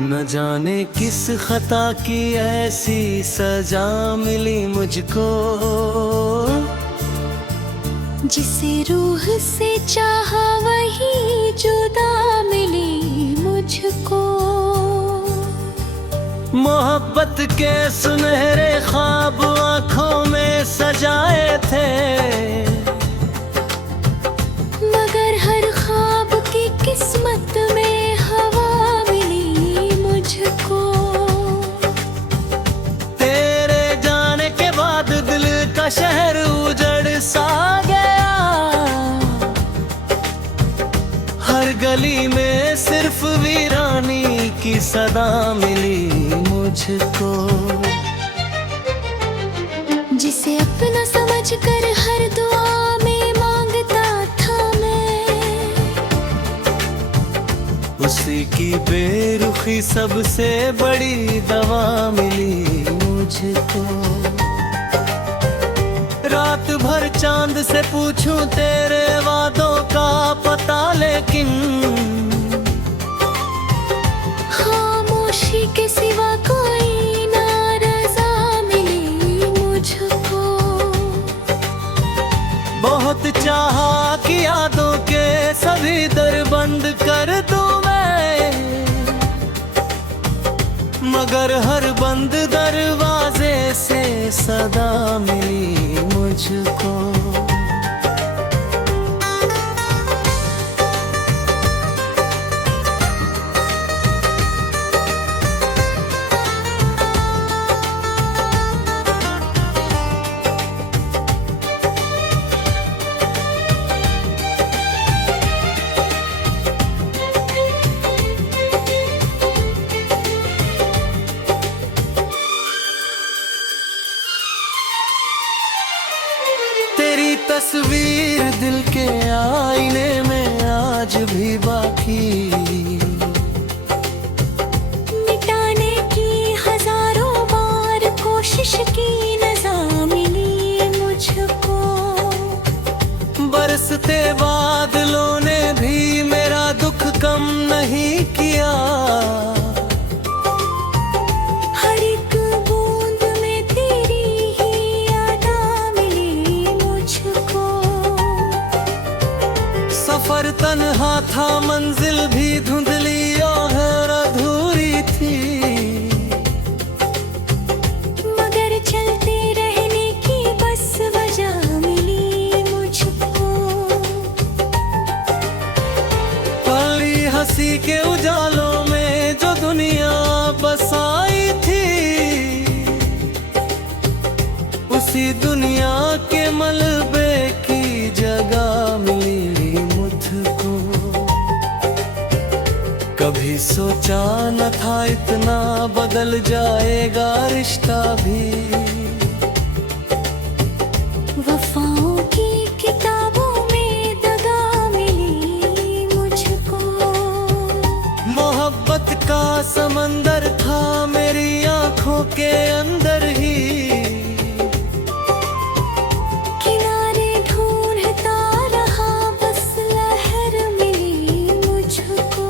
न जाने किस खता की ऐसी सजा मिली मुझको, जिसे रूह से चाहा वही जुदा मिली मुझको। मोहब्बत के सुनहरे ख्वाब आँखों में सजाए थे, मगर हर ख्वाब की किस्मत में हवा मिली मुझको। तेरे जाने के बाद दिल का शहर उजड़ सा गया, हर गली में सिर्फ वीरानी की सदा मिली मुझको। जिसे अपना समझकर हर दुआ में मांगता था मैं, उसी की बेरुखी सबसे बड़ी दवा मिली मुझको। रात भर चांद से पूछूं तेरे वादों का पता, लेकिन खामोशी के सिवा कोई ना रज़ा मिली मुझको। बहुत चाहा कि यादों के सभी दर बंद कर दूं मैं, मगर हर बंद दरवाजे से सदा मिली मुझको। तेरी तस्वीर दिल के आईने में आज भी बाकी, मिटाने की हजारों बार कोशिश की नज़ा मिली मुझको। बरसते बादलों ने भी मेरा दुख कम नहीं किया, हर एक बूंद में तेरी ही यादा मिली मुझको। सफर तन्हा था, मंजिल भी धुंधली और अधूरी थी, मगर चलते रहने की बस वजह मिली मुझको। पली हंसी के उजालों में जो दुनिया बसाई थी, उसी दुनिया के मलबे की जगह मिली मुझको। कभी सोचा न था इतना बदल जाएगा रिश्ता भी, वफाओं की किताबों में दगा मिली मुझको। मोहब्बत का समंदर था मेरी आंखों के अंदर ही, किनारे ढूंढता रहा बस लहर मिली मुझको।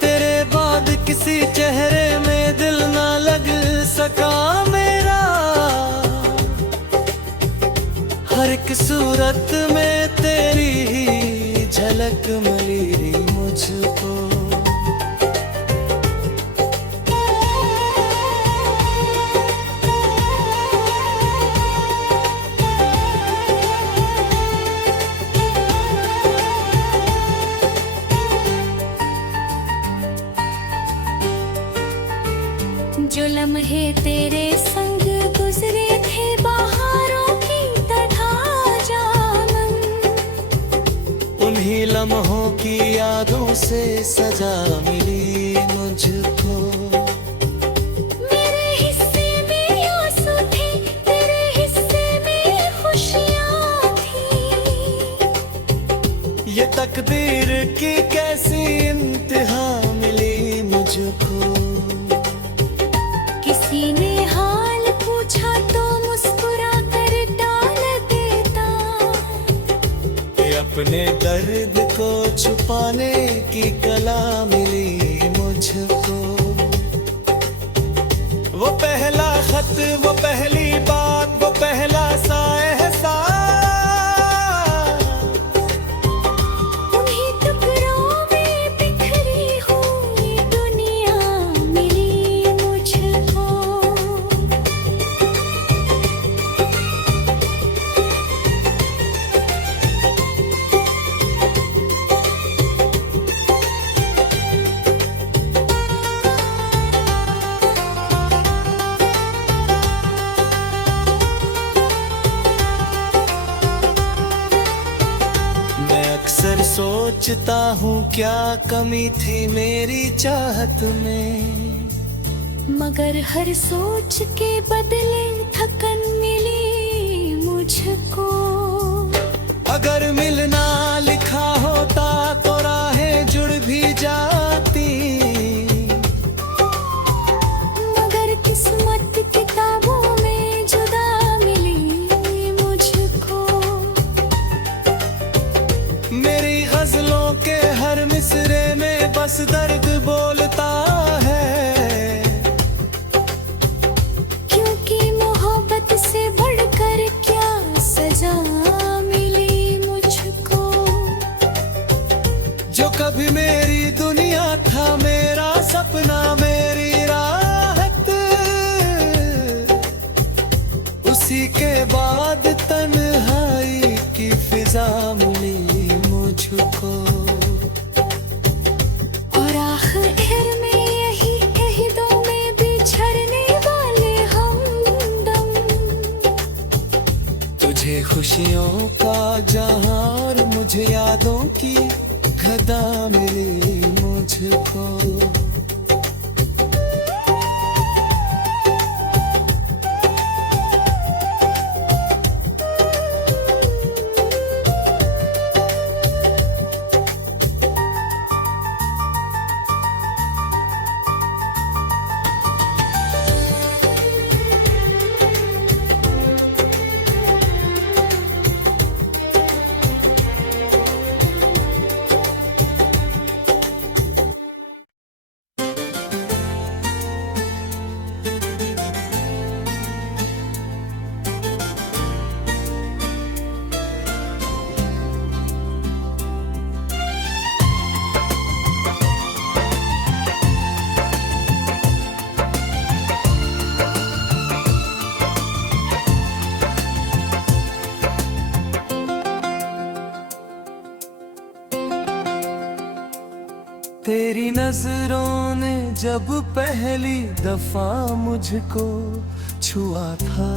तेरे बाद किसी चेहरे में दिल ना लग सका मेरा, हर एक सूरत में तेरी ही झलक मिली मुझको। जो लम्हे तेरे संग गुजरे थे बहारों की तरह जामन, उन्हीं लम्हों की यादों से सजा मिली मुझको। मेरे हिस्से में आंसू थे, तेरे हिस्से में खुशियाँ थी। ये तकदीर की कैसी इंतहा मिली मुझको। किसी ने हाल पूछा तो मुस्कुरा कर डाल देता, अपने दर्द को छुपाने की कला मिली मुझको। वो पहला खत, वो पहली बात, वो पहला सा एहसास, उन्हीं टुकड़ों में बिखरी हुई दुनिया मिली मुझको। मैं अक्सर सोचता हूँ क्या कमी थी मेरी चाहत में, मगर हर सोच के बदले थकन मिली मुझको। अगर मिलना लिखा होता तो राहें जुड़ भी जाती, मगर किस्मत किताबों में जुदा मिली मुझको। मेरी गजलों के हर मिसरे में बस दर्द बोलता है, क्योंकि मोहब्बत से बढ़कर क्या सजा मिली मुझको। जो कभी मेरी दुनिया था, मेरा सपना, मेरी राहत, उसी के बाद तन्हाई की फिजा मिली मुझको। और आखिर में यही कह दो में बिछड़ने वाले हमदम। तुझे खुशियों का जहां और मुझे यादों की गदा मिली मुझको। तेरी नजरों ने जब पहली दफा मुझको छुआ था,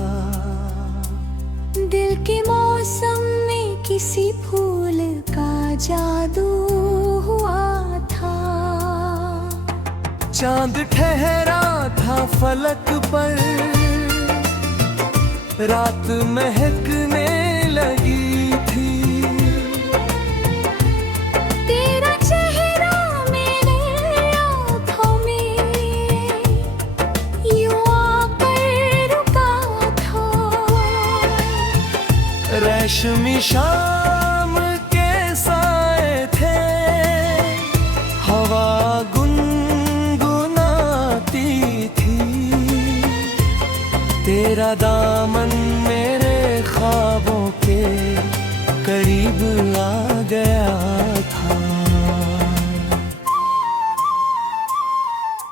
दिल के मौसम में किसी फूल का जादू हुआ था। चांद ठहरा था फलक पर, रात महकने लगी थी। तेरा चेहरा मेरे आँखों में यूं आकर रुका था। रेशमी शाम के साए थे, हवा गुनगुनाती थी। तेरा दामन मेरे ख्वाबों के करीब आ गया था।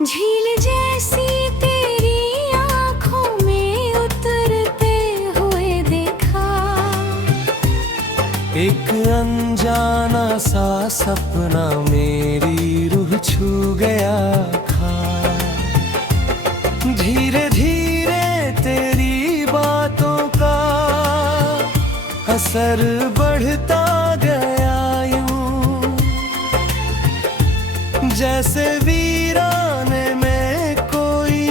झील जैसी तेरी आँखों में उतरते हुए देखा। एक अनजाना सा सपना मेरी रूह छू गया था। धीरे धीरे तेरी बातों का असर बढ़ता गया यूं, जैसे वीराने में कोई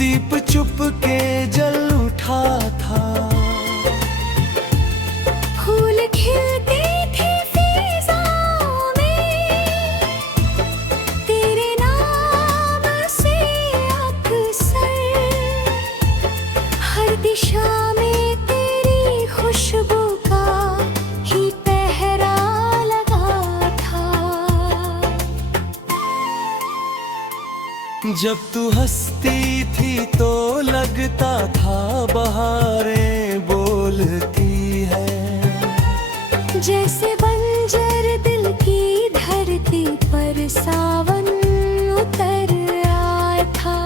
दीप चुप के जल उठा था। फूल खिलते थे फिजाओं में, तेरे नाम से अक्सर। हर दिशा में तेरी खुशबू का ही पहरा लगा था। जब तू हंसती थी तो लगता था बहारें बोलती है। जैसे बंजर दिल की धरती पर सावन उतर आया था।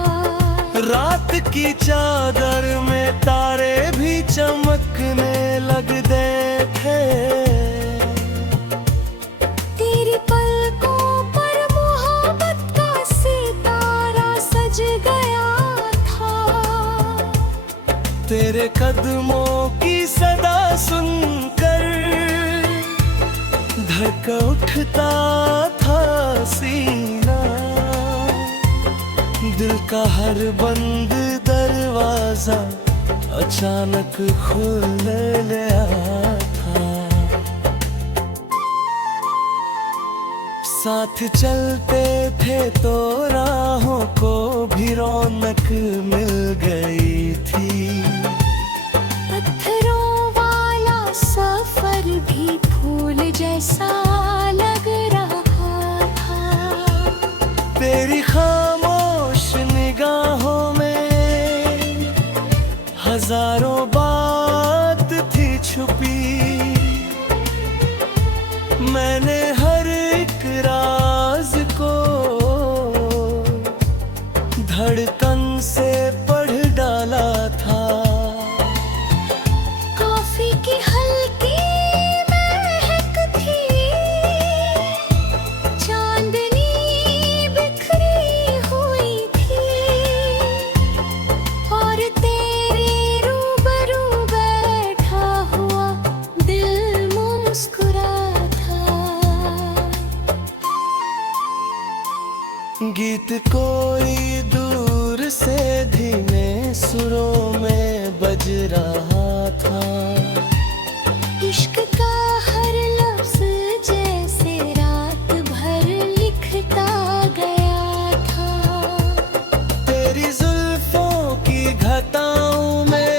रात की चादर में तारे भी चमकने लगते थे। तेरी पलकों पर मोहब्बत का सितारा सज गया था। तेरे कदमों की सदा सुनकर धड़क उठता था सीना। दिल का हर बंद दरवाजा अचानक खुलने लगा था। साथ चलते थे तो राहों को भी रौनक मिल गई थी। पत्थरों वाला सफर भी फूल जैसा लग रहा था। तेरी खामोश निगाहों में हजारों बात थी छुपी। मैंने हर एक राज को धड़कन से पढ़ डाला था। कॉफी की हल्की महक थी। चांदनी बिखरी हुई थी। और तेरे रूबरू बैठा हुआ दिल मुस्कुरा था। गीत कोई दूर से धीमे सुरों में बज रहा था। इश्क का हर लफ्ज जैसे रात भर लिखता गया था। तेरी जुल्फों की घटाओं में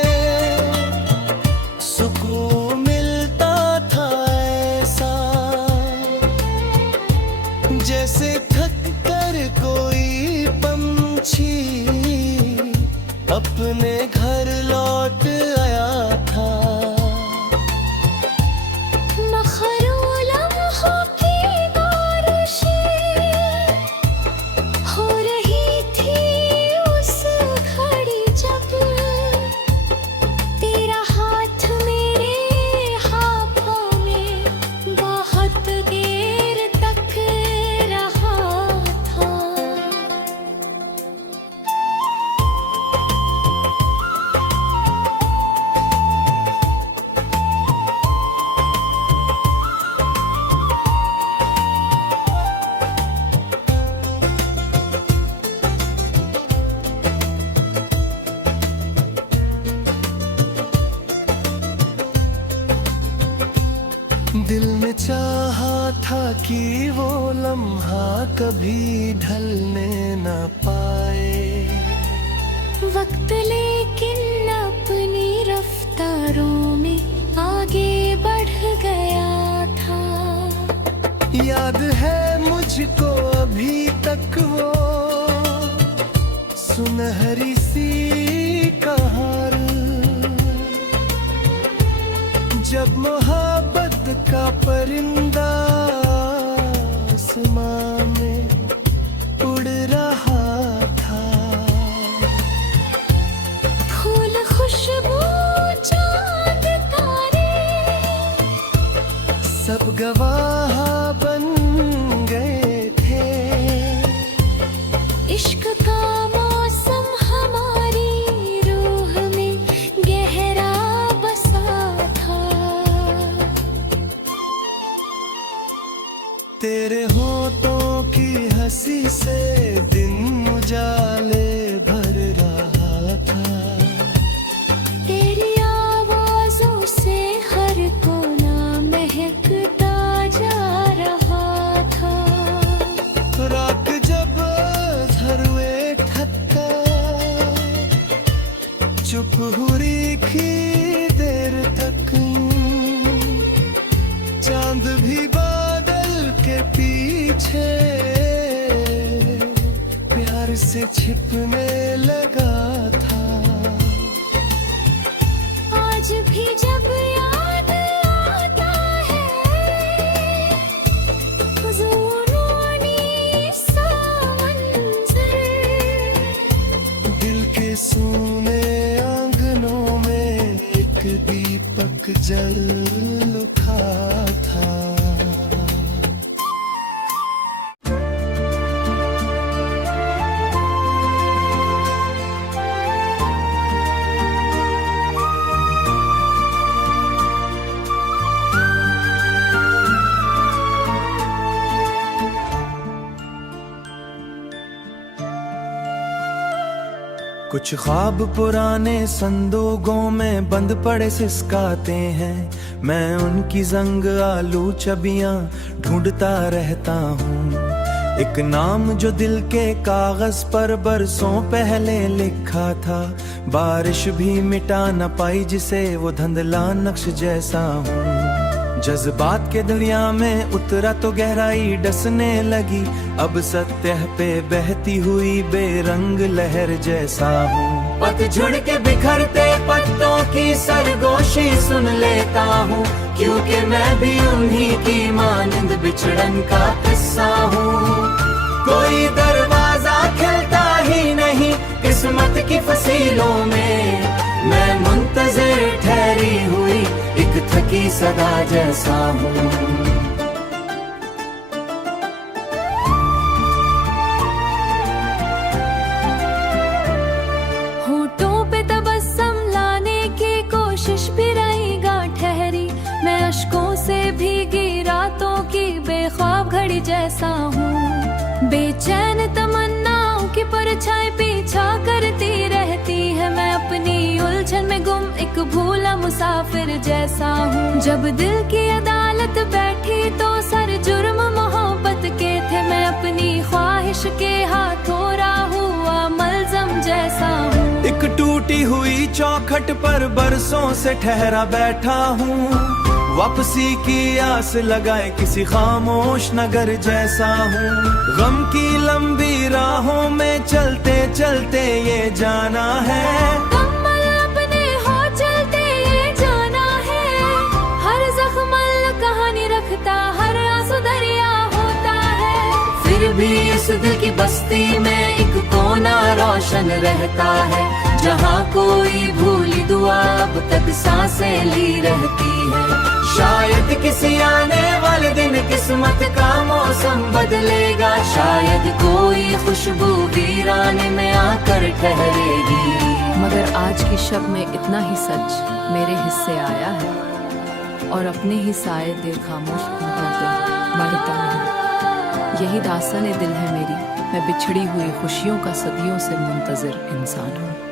सुकून मिलता था ऐसा। जैसे थक कर कोई पंछी अपने घर लौट आया था। मखरू लम्हों की बारिशें हो रही थी उस घड़ी जब तेरा हाथ मेरे हाथों में बहुत देर तक रहा था। दिल में चाहा था कि वो लम्हा कभी ढलने न पाए। वक्त लेकिन अपनी रफ्तारों में आगे बढ़ गया था। याद है मुझको अभी तक वो सुनहरी सी कहानी। जब मोहब्बत का परिंदा आसमां में उड़ रहा था। फूल खुशबू चांद तारे सब गवाह बन गए थे। इश्क का मौसम हमारी रूह में गहरा बसा था। तेरे होठों की हंसी से दिन उजाले भर रहा था। तेरी आवाज़ों से हर कोना महकता जा रहा था। रात जब झरवे ठक्का चुप हुई की देर तक। चांद भी बादल के पीछे प्यार प्यार से छिपने लगा था। आज भी जब याद आता है ज़ुनूनी सा मंज़र, दिल के सूने आंगनों में एक दीपक जल उठा था। कुछ ख्वाब पुराने संदोगों में बंद पड़े सिसकाते हैं। मैं उनकी जंग आलू छबियां ढूंढता रहता हूँ। एक नाम जो दिल के कागज पर बरसों पहले लिखा था, बारिश भी मिटा न पाई जिसे वो धुंधला नक्श जैसा हूँ। जज्बात के दरिया में उतरा तो गहराई डसने लगी, अब सत्य पे बहती हुई बेरंग लहर जैसा हूँ। पतझड़ के बिखरते पत्तों की सरगोशी सुन लेता हूँ, क्योंकि मैं भी उन्हीं की मानिंद बिछड़न का किस्सा हूँ। कोई दरवाजा खिलता ही नहीं किस्मत की फसीलों में, मैं मुंतज़िर ठहरी हुई एक थकी सदा जैसा हूँ। होठों पे तबस्सुम लाने की कोशिश भी रहेगा ठहरी, मैं अश्कों से भीगी रातों की बेख्वाब घड़ी जैसा हूँ। बेचैन तमन्नाओं की परछाई पीछा करती रहती है, मैं अपनी उलझन में गुम एक भूला मुसाफिर जैसा हूँ। जब दिल की अदालत बैठी तो सर जुर्म मोहब्बत के थे, मैं अपनी ख्वाहिश के हाथों हुआ मलजम जैसा हूँ। एक टूटी हुई चौखट पर बरसों से ठहरा बैठा हूँ, वापसी की आस लगाए किसी खामोश नगर जैसा हूँ। गम की लंबी राहों में चलते चलते ये जाना है, कमल अपने हो चलते ये जाना है। हर जख्मल कहानी रखता, हर आंसू दरिया होता है। फिर भी इस दिल की बस्ती में एक कोना रोशन रहता है, जहाँ कोई भूली दुआ अब तक सांसें ली रहती है। शायद किसी आने वाले दिन किस्मत का मौसम बदलेगा, शायद कोई खुशबू वीराने में आकर ठहरेगी। मगर आज की शब में इतना ही सच मेरे हिस्से आया है, और अपने ही साए दे खामोश मरता हूँ। यही दास्तान दिल है मेरी, मैं बिछड़ी हुई खुशियों का सदियों से मुंतज़िर इंसान हूँ।